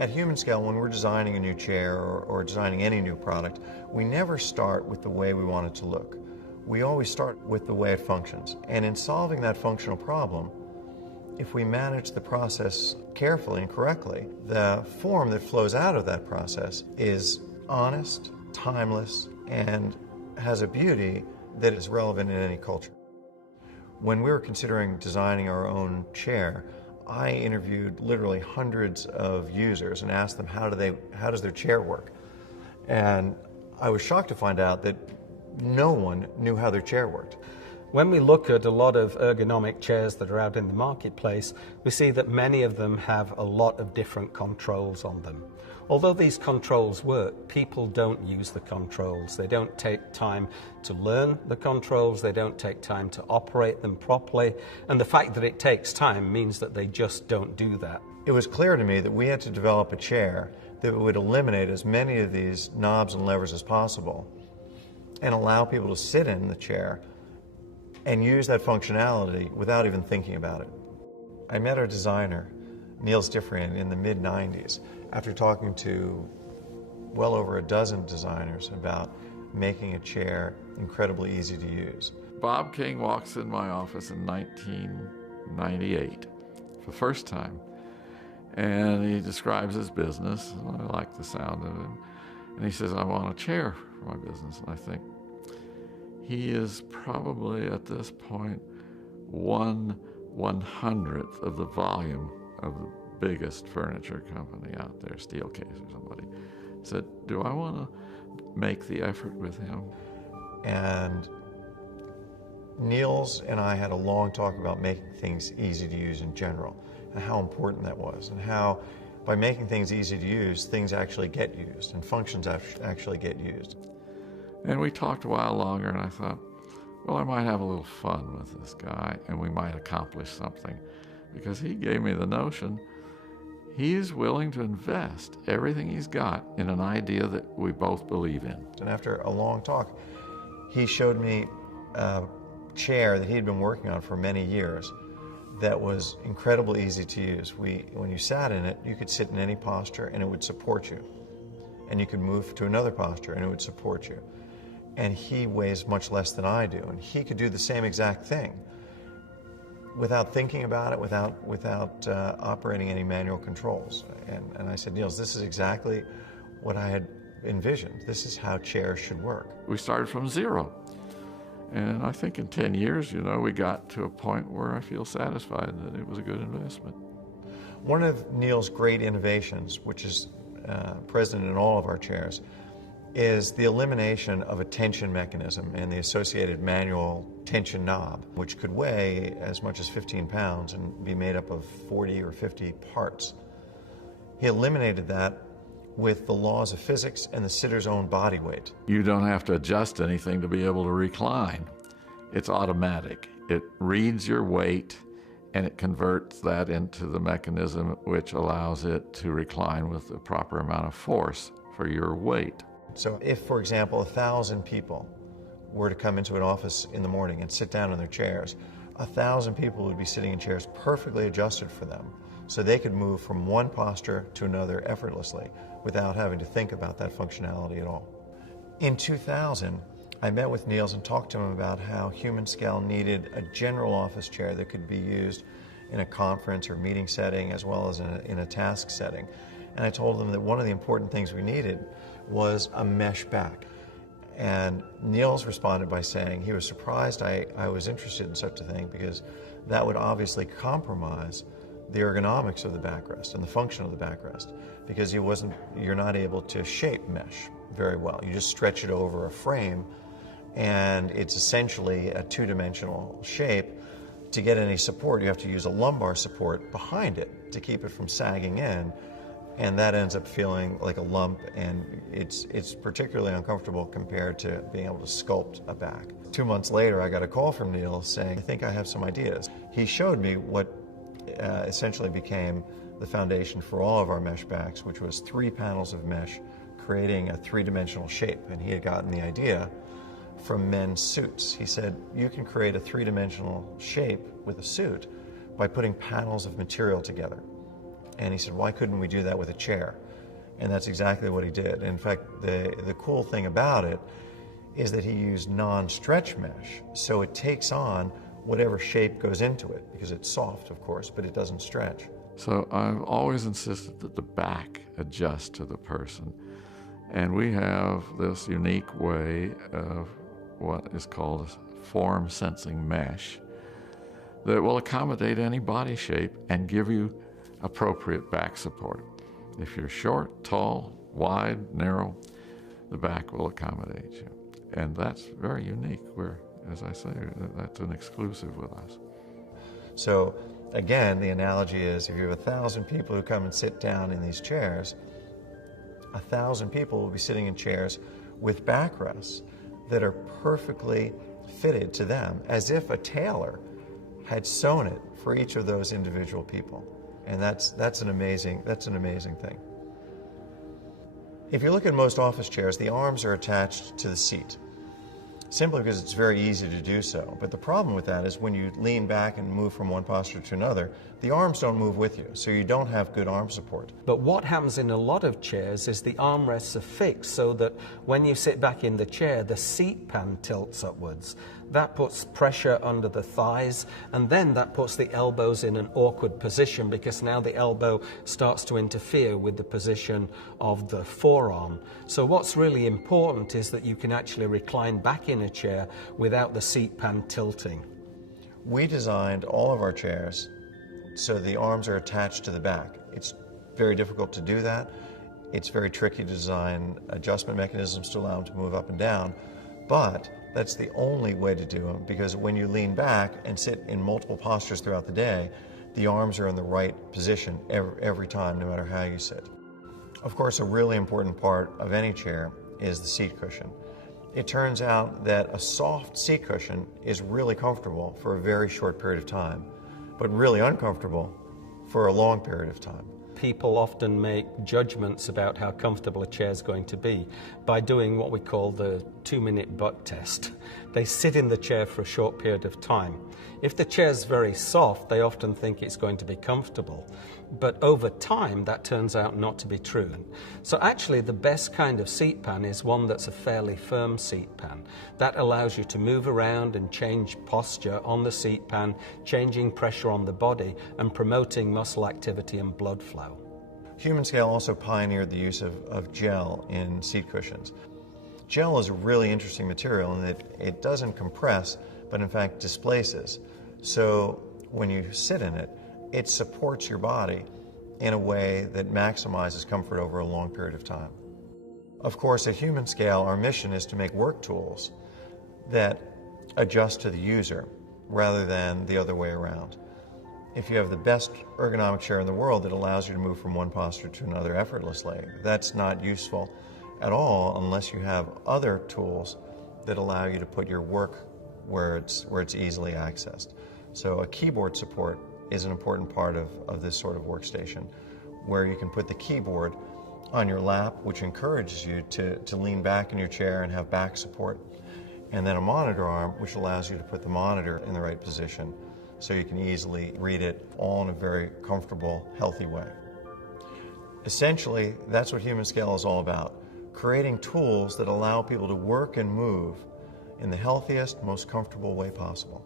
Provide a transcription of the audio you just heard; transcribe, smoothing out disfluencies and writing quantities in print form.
At Humanscale, when we're designing a new chair or designing any new product, we never start with the way we want it to look. We always start with the way it functions. And in solving that functional problem, if we manage the process carefully and correctly, the form that flows out of that process is honest, timeless, and has a beauty that is relevant in any culture. When we were considering designing our own chair, I interviewed literally hundreds of users and asked them how does their chair work? And I was shocked to find out that no one knew how their chair worked. When we look at a lot of ergonomic chairs that are out in the marketplace, we see that many of them have a lot of different controls on them. Although these controls work, people don't use the controls. They don't take time to learn the controls, they don't take time to operate them properly, and the fact that it takes time means that they just don't do that. It was clear to me that we had to develop a chair that would eliminate as many of these knobs and levers as possible and allow people to sit in the chair and use that functionality without even thinking about it. I met our designer, Niels Diffrian, in the mid-90s after talking to well over a dozen designers about making a chair incredibly easy to use. Bob King walks in my office in 1998 for the first time, and he describes his business, and I like the sound of him, and he says, I want a chair for my business. And I think, he is probably at this point 1/100th of the volume of the biggest furniture company out there, Steelcase or somebody. Said, do I want to make the effort with him? And Niels and I had a long talk about making things easy to use in general and how important that was, and how by making things easy to use, things actually get used and functions actually get used. And we talked a while longer, and I thought, well, I might have a little fun with this guy, and we might accomplish something. Because he gave me the notion, he's willing to invest everything he's got in an idea that we both believe in. And after a long talk, he showed me a chair that he'd been working on for many years that was incredibly easy to use. When you sat in it, you could sit in any posture and it would support you. And you could move to another posture and it would support you. And he weighs much less than I do, and he could do the same exact thing without thinking about it, without operating any manual controls. And I said, Niels, this is exactly what I had envisioned. This is how chairs should work. We started from zero. And I think in 10 years, we got to a point where I feel satisfied that it was a good investment. One of Niels' great innovations, which is present in all of our chairs, is the elimination of a tension mechanism and the associated manual tension knob, which could weigh as much as 15 pounds and be made up of 40 or 50 parts. He eliminated that with the laws of physics and the sitter's own body weight. You don't have to adjust anything to be able to recline. It's automatic. It reads your weight and it converts that into the mechanism which allows it to recline with the proper amount of force for your weight. So if, for example, 1,000 people were to come into an office in the morning and sit down in their chairs, 1,000 people would be sitting in chairs perfectly adjusted for them, so they could move from one posture to another effortlessly without having to think about that functionality at all. In 2000, I met with Niels and talked to him about how Humanscale needed a general office chair that could be used in a conference or meeting setting as well as in a task setting. And I told him that one of the important things we needed was a mesh back. And Niels responded by saying he was surprised I was interested in such a thing, because that would obviously compromise the ergonomics of the backrest and the function of the backrest, because you're not able to shape mesh very well. You just stretch it over a frame and it's essentially a two-dimensional shape. To get any support, you have to use a lumbar support behind it to keep it from sagging in, and that ends up feeling like a lump, and it's particularly uncomfortable compared to being able to sculpt a back. 2 months later, I got a call from Niels saying, I think I have some ideas. He showed me what essentially became the foundation for all of our mesh backs, which was 3 panels of mesh creating a three-dimensional shape, and he had gotten the idea from men's suits. He said, you can create a three-dimensional shape with a suit by putting panels of material together. And he said, why couldn't we do that with a chair? And that's exactly what he did. In fact, the cool thing about it is that he used non-stretch mesh, so it takes on whatever shape goes into it, because it's soft, of course, but it doesn't stretch. So I've always insisted that the back adjust to the person. And we have this unique way of what is called form sensing mesh that will accommodate any body shape and give you appropriate back support. If you're short, tall, wide, narrow, the back will accommodate you. And that's very unique. As I say, that's an exclusive with us. So again, the analogy is if you have 1,000 people who come and sit down in these chairs, 1,000 people will be sitting in chairs with backrests that are perfectly fitted to them, as if a tailor had sewn it for each of those individual people. And that's an amazing thing. If you look at most office chairs, the arms are attached to the seat, simply because it's very easy to do so. But the problem with that is when you lean back and move from one posture to another, the arms don't move with you, so you don't have good arm support. But what happens in a lot of chairs is the armrests are fixed so that when you sit back in the chair, the seat pan tilts upwards. That puts pressure under the thighs, and then that puts the elbows in an awkward position because now the elbow starts to interfere with the position of the forearm. So what's really important is that you can actually recline back in a chair without the seat pan tilting. We designed all of our chairs so the arms are attached to the back. It's very difficult to do that. It's very tricky to design adjustment mechanisms to allow them to move up and down, but that's the only way to do them, because when you lean back and sit in multiple postures throughout the day, the arms are in the right position every time, no matter how you sit. Of course, a really important part of any chair is the seat cushion. It turns out that a soft seat cushion is really comfortable for a very short period of time, but really uncomfortable for a long period of time. People often make judgments about how comfortable a chair is going to be by doing what we call the 2-minute butt test. They sit in the chair for a short period of time. If the chair's very soft, they often think it's going to be comfortable. But over time, that turns out not to be true. So actually, the best kind of seat pan is one that's a fairly firm seat pan. That allows you to move around and change posture on the seat pan, changing pressure on the body and promoting muscle activity and blood flow. Humanscale also pioneered the use of gel in seat cushions. Gel is a really interesting material in that it doesn't compress, but in fact displaces. So when you sit in it, it supports your body in a way that maximizes comfort over a long period of time. Of course, at Humanscale, our mission is to make work tools that adjust to the user rather than the other way around. If you have the best ergonomic chair in the world that allows you to move from one posture to another effortlessly, that's not useful at all unless you have other tools that allow you to put your work where it's easily accessed. So a keyboard support is an important part of this sort of workstation, where you can put the keyboard on your lap, which encourages you to lean back in your chair and have back support, and then a monitor arm, which allows you to put the monitor in the right position so you can easily read it all in a very comfortable, healthy way. Essentially, that's what Humanscale is all about, creating tools that allow people to work and move in the healthiest, most comfortable way possible.